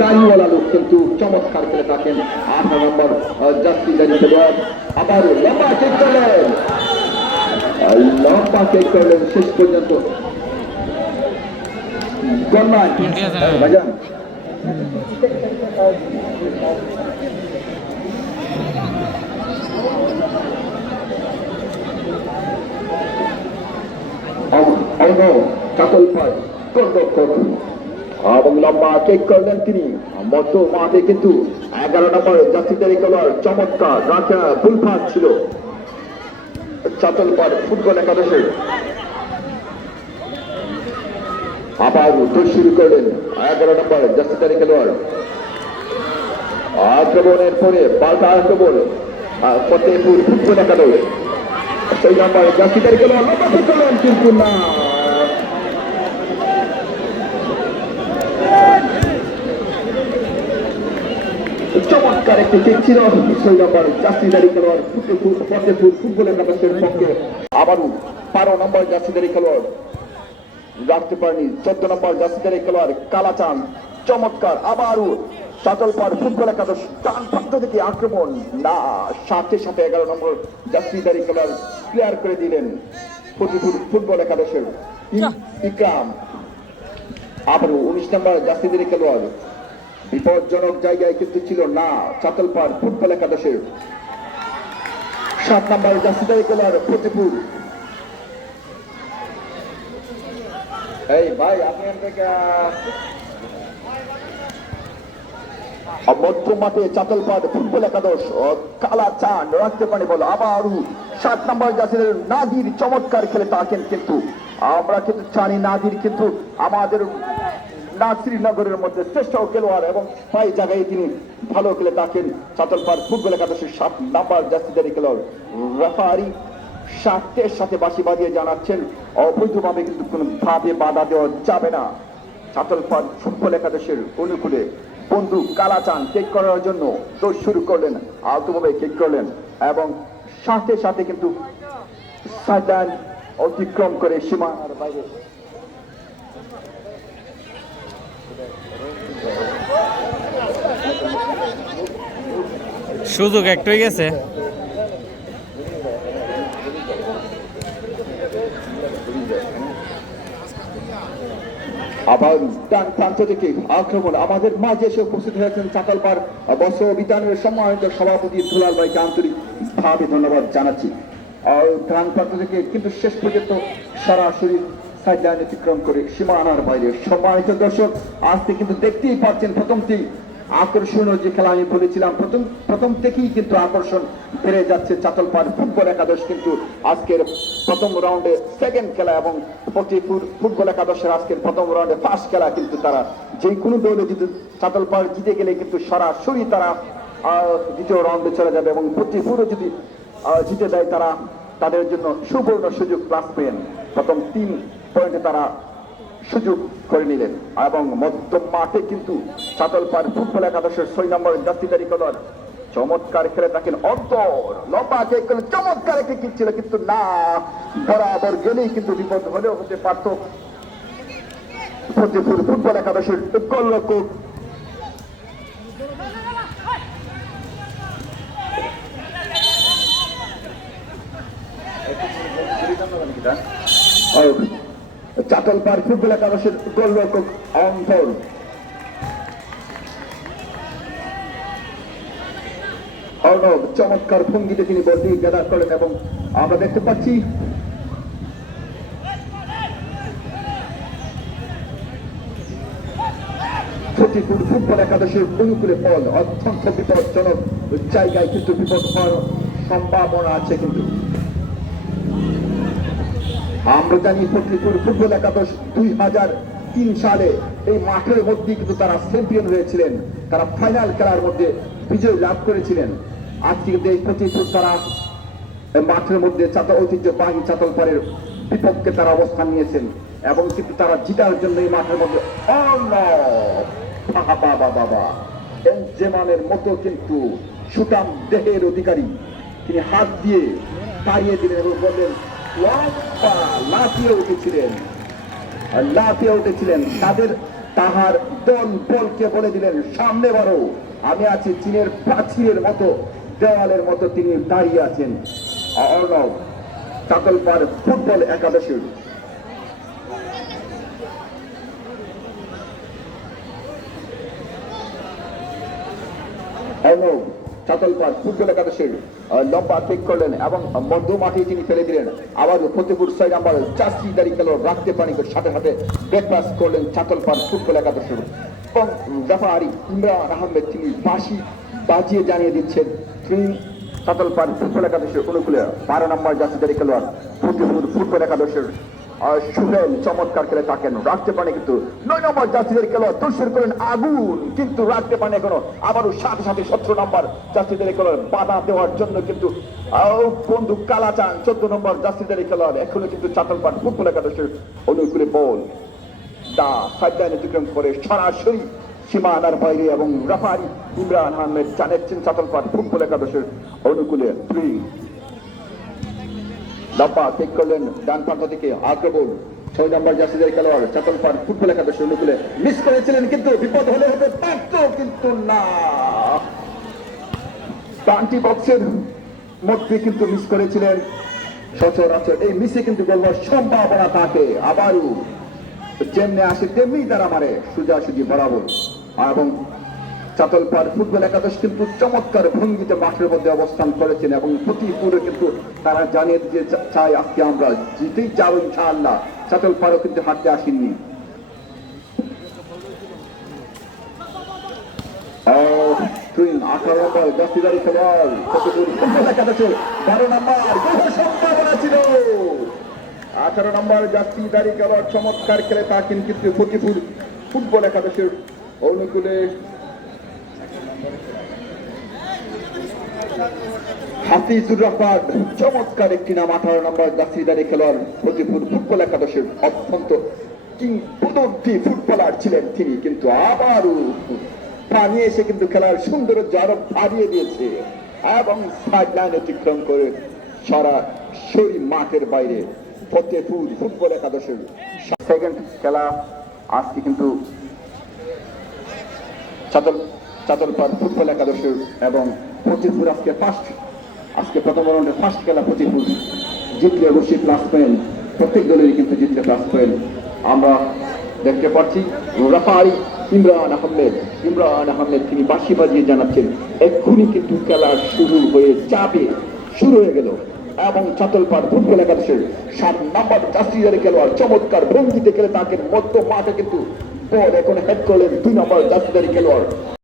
টাইওয়ালা লোক কিন্তু চমৎকার খেলে থাকেন 18 নম্বর জার্সিধারী খেলোয়াড়। আবার লম্বা কেক করলেন শেষ পর্যন্ত গণনায় ভাইজান চাকল পায় এবং লম্বা কেক করলেন তিনি মধ্য মাঠে। কিন্তু 11 নম্বর জার্সিধারী খেলোয়াড় চমৎকার রাখা ফুলফাত ছিল চাতলপাড় ফুটবল একাদশের। আবার দৌড় শুরু করলেন 11 নম্বর জার্সিধারী খেলোয়াড়। আক্রমণের পরে পাল্টা আক্রমণ ফতেপুর ফুটবল একাদশ। 6 নম্বর জার্সিধারী খেলোয়াড় লম্বা কেক করলেন কিন্তু না, চমৎকার একটি কেক ছিল 6 নম্বর জার্সিধারী খেলোয়াড় ফতেপুর ফুটবল একাদশের পক্ষে। আবারও 12 নম্বর জার্সিধারী খেলোয়াড় রাখতে পারেনি। 14 নম্বর জার্সিধারী খেলোয়াড় কালাচান চমৎকার। আবারও চাতলপাড় ফুটবল একাদশ ডান প্রান্ত থেকে আক্রমণ না, সাথে সাথে 11 নম্বর জার্সিধারী খেলোয়াড় ক্লিয়ার করে দিলেন ফতেপুর ফুটবল একাদশের ইকরাম। আবারও 19 নম্বর জার্সিধারী খেলোয়াড় বিপজ্জনক জায়গায় কিন্তু ছিল না চাতলপাড় ফুটবল একাদশের। 7 নম্বর জার্সিধারী খেলোয়াড় ফতেপুর। এই ভাই আপনি মধ্য মাঠে চাতলপাড় ফুটবল একাদশ কালা চান রাখতে পারে বলো। আবারও 7 নম্বর জার্সিধারী নাদির চমৎকার খেলে থাকেন, কিন্তু আমরা কিন্তু জানি নাদির কিন্তু আমাদের শ্রীনগরের মধ্যে শ্রেষ্ঠ খেলোয়াড় এবং পাই জায়গায় তিনি ভালো খেলে থাকেন চাতলপাড় ফুটবল একাদশের 7 নম্বর জার্সিধারী খেলোয়াড়। রেফারি সাথে সাথে বাঁশি বাজিয়ে জানাচ্ছেন অবৈধভাবে কিন্তু কোনো ভাবে বাধা দেওয়া যাবে না। চাতলপাড় ফুটবল একাদশের অনুকূলে বন্ধু কালাচান কেক করার জন্য দৌড় শুরু করলেন, আলতোভাবে কেক করলেন এবং সাথে সাথে কিন্তু সাইডলাইন অতিক্রম করে সীমানার বাইরে সুযোগ একটু হয়ে গেছে। আবার ডান প্রান্ত থেকে আক্রমণ। আমাদের মাঝে এসে উপস্থিত হয়েছেন চাতলপাড় বস্ত্র বিতানের সম্মানিত সভাপতি দুলাল ভাইকে আন্তরিকভাবে ধন্যবাদ জানাচ্ছি। আর ডান প্রান্ত থেকে কিন্তু শেষ পর্যন্ত সরাসরি সাইডলাইন অতিক্রম করে সীমানার বাইরে। সম্মানিত দর্শক, আজকে কিন্তু দেখতেই পাচ্ছেন প্রথমটি আকর্ষণীয় যে খেলা আমি বলেছিলাম, প্রথম থেকেই কিন্তু আকর্ষণ বেড়ে যাচ্ছে চাতলপাড় ফুটবল একাদশ। কিন্তু আজকের প্রথম রাউন্ডে সেকেন্ড খেলা এবং ফতেপুর ফুটবল একাদশের আজকের প্রথম রাউন্ডে ফার্স্ট খেলা। কিন্তু তারা যে কোনো দলে যদি চাতলপাড় জিতে গেলে কিন্তু সরাসরি তারা দ্বিতীয় রাউন্ডে চলে যাবে এবং ফতেপুরও যদি জিতে দেয় তারা তাদের জন্য সুবর্ণ সুযোগ প্লাস পেন প্রথম 3 পয়েন্টে তারা সুযোগ করে নিলেন। এবং মধ্যম মাঠে কিন্তু চাতলপাড় ফুটবল একাদশের 6 নম্বর জার্সিধারী খেলোয়াড় চমৎকার খেলে থাকেন অন্তর লম্বা কেক করলেন। চমৎকার একটি কিক ছিল, কিন্তু না, বরাবর গেলেই কিন্তু বিপদ হলেও হতে পারত ফতেপুর ফুটবল একাদশের গোলরক্ষক চাতলপাড় ফুটবল একাদশের গোলরক্ষক অন্তর। অর্ণব চমৎকার ভঙ্গিতে তিনি বলটি গ্যাদার করেন এবং আমরা দেখতে পাচ্ছি ফতেপুর ফুটবল একাদশের অনুকূলে বল অত্যন্ত বিপজ্জনক জায়গায় কিন্তু বিপদ হওয়ার সম্ভাবনা আছে। কিন্তু আমরা জানি ফতেপুর ফুটবল একাদশ 2003 সালে এই মাঠের মধ্যে কিন্তু তারা চ্যাম্পিয়ন হয়েছিলেন, তারা ফাইনাল খেলার মধ্যে বিজয় লাভ করেছিলেন। আজকে কিন্তু এই ফতেপুর তারা মাঠের মধ্যে ঐতিহ্যবাহী চাতলপাড়ের বিপক্ষে তারা অবস্থান নিয়েছেন এবং কিন্তু তারা জিতার জন্য এই মাঠের মধ্যে বেনজেমানের মতো কিন্তু সুঠাম দেহের অধিকারী তিনি হাত দিয়ে তাড়িয়ে দিলেন এবং বললেন লাফিয়ে উঠেছিলেন তাদের তাহার দল বলকে বলে দিলেন, সামনে বাড়ো, আমি আছি চীনের প্রাচীরের মতো, দেওয়ালের মতো তিনি দাঁড়িয়ে আছেন। অর্ণব চাকলপাড় ফুটবল একাদশের অর্ণব চাতলপাড় ফুটবল একাদশের লম্বা ঠিক করলেন এবং মধ্য মাঠে তিনি ফেলে দিলেন। আবার ফতেপুর 6 নম্বর চাষিদারি খেলোয়াড় রাখতে পানিকে সাথে সাথে ব্রেক পাস করলেন চাতলপাড় ফুটবল একাদশের এবং রেফারি ইমরান আহমেদ তিনি বাঁশি বাজিয়ে জানিয়ে দিচ্ছেন চাতলপাড় ফুটবল একাদশের অনুকূলে 12 নম্বর চাষিদারি খেলোয়াড় ফতেপুর ফুটবল একাদশের সুহেল চমৎকার খেলে থাকেন। রাখতে পারে কিন্তু 9 নম্বর জার্সিদের খেলোয়াড় তুষির করেন আগুন, কিন্তু রাখতে পারে এখনো আবারও সাথে সাথে 17 নম্বর জার্সিদের খেলোয়াড় বাধা দেওয়ার জন্য কিন্তু বন্ধু কালাচান 14 নম্বর জার্সিদের খেলোয়াড় এখনো কিন্তু চাতলপাড় ফুটবল একাদশের অনুকূলে বল দা সাইডলাইনে অতিক্রম করে সরাসরি সীমানার বাইরে এবং রেফারি ইমরান আহমেদ জানাচ্ছেন চাতলপাড় ফুটবল একাদশের অনুকূলে 3 লম্বা ঠিক করলেন ডান প্রান্ত থেকে আক্রমণ 6 নম্বর জার্সিদের খেলোয়াড় চাতলপাড় ফুটবল একাদশের অনুকূলে মিস করেছিলেন, কিন্তু বিপদ হলে হতে পারত, কিন্তু না, পান্টি বক্সের মধ্যে কিন্তু মিস করেছিলেন। সচরাচর এই মিসে কিন্তু বলবো সম্ভাবনা থাকে, আবারও যেমনি আসে তেমনি তারা মারে সোজাসুজি বরাবর। এবং চাতলপাড় ফুটবল একাদশ কিন্তু চমৎকার ভঙ্গিতে মাঠের মধ্যে অবস্থান করেছেন এবং প্রতিপুরে কিন্তু তারা জানিয়ে দিতে চায় আজকে আমরা জিতেই যাবো ইনশাআল্লাহ। চাতলপাড়ও কিন্তু হাঁটতে আসেননি। সম্ভাবনা ছিল 18 নম্বর জাতীয়দারি খেলোয়াড় চমৎকার খেলে থাকেন, কিন্তু ফতিপুর ফুটবল একাদশের অনুকূলে হাফিজুর রহমান চমৎকার একটি নাম 18 নম্বর জাতীয়দারি খেলোয়াড় ফতিপুর ফুটবল একাদশের অত্যন্ত কিংবদন্তি ফুটবলার ছিলেন তিনি, কিন্তু আবারও পানি এসে কিন্তু খেলার সৌন্দর্য আরো বাড়িয়ে দিয়েছে এবং সাইড লাইন অতিক্রম করে সরাসরি মাঠের বাইরে ফতেপুর ফুটবল একাদশের সেকেন্ড খেলা আজকে কিন্তু চাতলপাড় ফুটবল একাদশের এবং ফতেপুর আজকে প্রথম রাউন্ডের ফার্স্ট খেলা ফতেপুর জিতলে অবশ্যই প্লাস পয়েন্ট, প্রত্যেক দলেরই কিন্তু জিতলে প্লাস পয়েন্ট আমরা দেখতে পাচ্ছি। রেফারি ইমরান আহমেদ তিনি বাঁশি বাজিয়ে জানাচ্ছেন এক্ষুনি কিন্তু খেলা শুরু হয়ে গেল এবং চাতলপাড় ফুটবল একাদশের 7 নম্বর জার্সিদারি খেলোয়াড় চমৎকার ভঙ্গিতে খেলে তাকে মধ্য মাঠে কিন্তু বল এখন হেড করলেন 2 নম্বর জার্সিদারি খেলোয়াড়